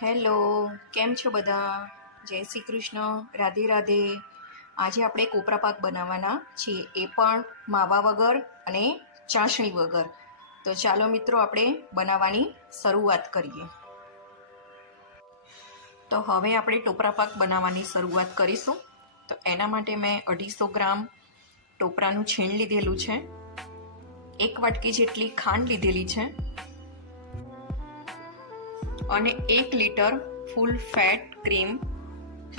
Hello, કેમ છો બધા? જય શ્રી કૃષ્ણ, રાધે રાધે. આજે આપણે કોપરા પાક બનાવવાના છીએ, એ પણ માવા વગર અને ચાસણી વગર. તો ચાલો મિત્રો, આપણે બનાવવાની શરૂઆત કરીએ. તો હવે આપણે ટોપરા પાક બનાવવાની શરૂઆત કરીશું. તો એના માટે મેં 250 ગ્રામ ટોપરાનું છીણ લીધેલું છે, 1 વાટકી જેટલી ખાંડ લીધેલી છે અને 1 લીટર ફૂલ ફેટ ક્રીમ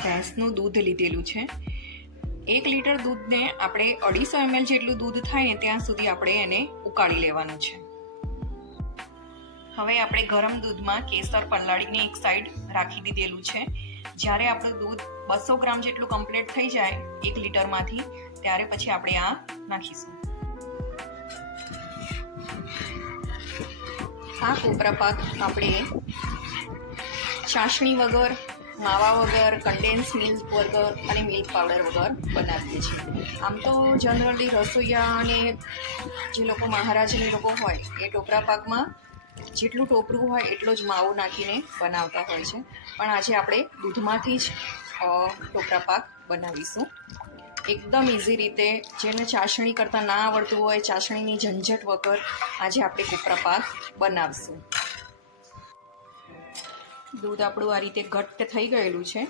ભેંસનું દૂધ લીધેલું છે. 1 લીટર દૂધને આપણે 250 ml જેટલું દૂધ થાય ને ત્યાં સુધી આપણે એને ઉકાળી લેવાનું છે. હવે આપણે ગરમ દૂધમાં કેસર પલાળીને એક સાઈડ રાખી દીધેલું છે. જ્યારે આપણું દૂધ 200 ગ્રામ જેટલું કમ્પ્લીટ થઈ જાય 1 લીટરમાંથી, ત્યારે પછી આપણે આ નાખીશું. આ કોપરા પાક આપણે ચાસણી વગર, માવા વગર, કન્ડેન્સ મિલ્ક વગર અને મિલ્ક પાવડર વગર બનાવીએ છીએ. આમ તો જનરલી રસોઈયા અને જે લોકો મહારાજની લોકો હોય એ ટોપરા પાકમાં જેટલું ટોપરું હોય એટલો જ માવો નાખીને બનાવતા હોય છે, પણ આજે આપણે દૂધમાંથી જ ટોપરા પાક બનાવીશું. એકદમ ઇઝી રીતે, જેને ચાસણી કરતાં ના આવડતું હોય, ચાસણીની ઝંઝટ વગર આજે આપણે કોપરા પાક બનાવશું. દૂધ આપણું આ રીતે ઘટ્ટ થઈ ગયેલું છે.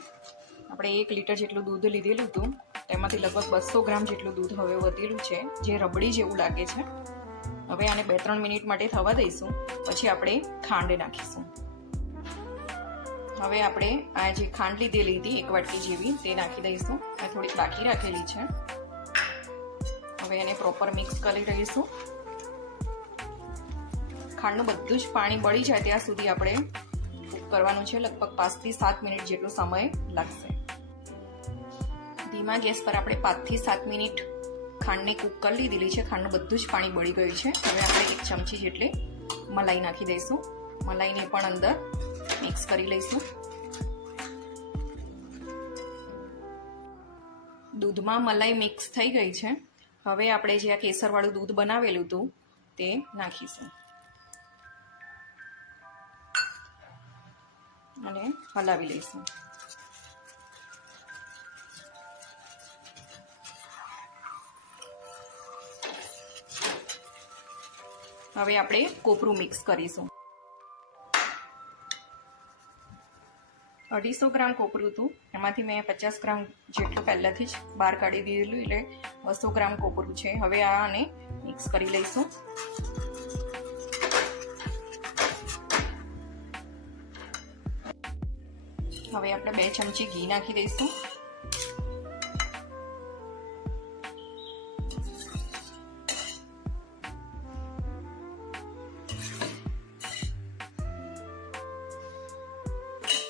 આપણે 1 લીટર જેટલું દૂધ લીધેલું હતું, તેમાંથી લગભગ 200 ગ્રામ જેટલું દૂધ હવે વધેલું છે, જે રબડી જેવું લાગે છે. હવે આને 2-3 મિનિટ માટે થવા દઈશું, પછી આપણે ખાંડ નાખીશું. હવે આપણે આ જે ખાંડ લીધેલી હતી 1 વાટકી જેવી, તે નાખી દઈશું. મેં થોડીક બાકી રાખેલી છે. હવે એને પ્રોપર મિક્સ કરી દઈશું. ખાંડનું બધું જ પાણી બળી જાય ત્યાં સુધી આપણે કૂક કરવાનું છે. લગભગ 5 થી 7 મિનિટ જેટલો સમય લાગશે. ધીમા ગેસ પર આપણે 5 થી 7 મિનિટ ખાંડને કૂક કરી લીધેલી છે. ખાંડનું બધું જ પાણી બળી ગયું છે. હવે આપણે 1 ચમચી જેટલી મલાઈ નાખી દઈશું. મલાઈને પણ અંદર મિક્સ કરી લઈશું. દૂધમાં મલાઈ મિક્સ થઈ ગઈ છે. હવે આપણે જે આ કેસરવાળું દૂધ બનાવેલું હતું તે નાખીશું અને હલાવી લઈશું. હવે આપણે કોપરું મિક્સ કરીશું. 250 ગ્રામ કોપરું હતું, એમાંથી મેં 50 ગ્રામ જેટલું પહેલાથી જ બહાર કાઢી દીધેલું, એટલે 200 ગ્રામ કોપરું છે. હવે આને મિક્સ કરી લઈશું. હવે આપણે 2 ચમચી ઘી નાખી દઈશું.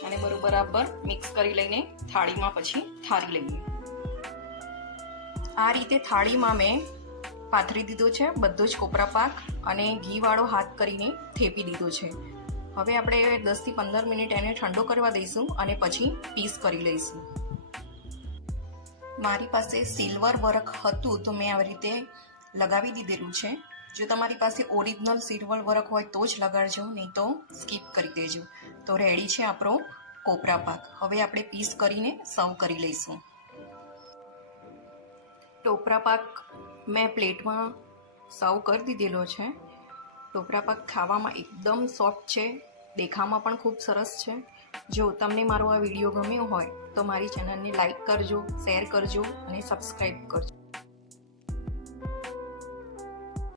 અને બરાબર મિક્સ કરી લઈને થાળીમાં પછી થાળી લઈએ. આ રીતે થાળીમાં મેં પાથરી દીધો છે બધો જ કોપરા પાક, અને ઘીવાળો હાથ કરીને થેપી દીધો છે. હવે આપણે 10 થી 15 મિનિટ એને ઠંડો કરવા દઈશું અને પછી પીસ કરી લઈશું. મારી પાસે સિલ્વર વર્ક હતું તો મેં આવી રીતે લગાવી દીધેલું છે. જો તમારી પાસે ઓરિજિનલ સિલ્વર વર્ક હોય તો જ લગાડજો, નહીં તો સ્કીપ કરી દેજો. તો રેડી છે આપણો કોપરા પાક. હવે આપણે પીસ કરીને સર્વ કરી લઈશું. ટોપરા પાક મેં પ્લેટમાં સર્વ કરી દીધેલો છે. ટોપરા પાક ખાવામાં એકદમ સોફ્ટ છે, દેખાવામાં પણ ખૂબ સરસ છે. જો તમને મારો આ વિડીયો ગમ્યો હોય તો મારી ચેનલને લાઈક કરજો, શેર કરજો અને સબસ્ક્રાઈબ કરજો.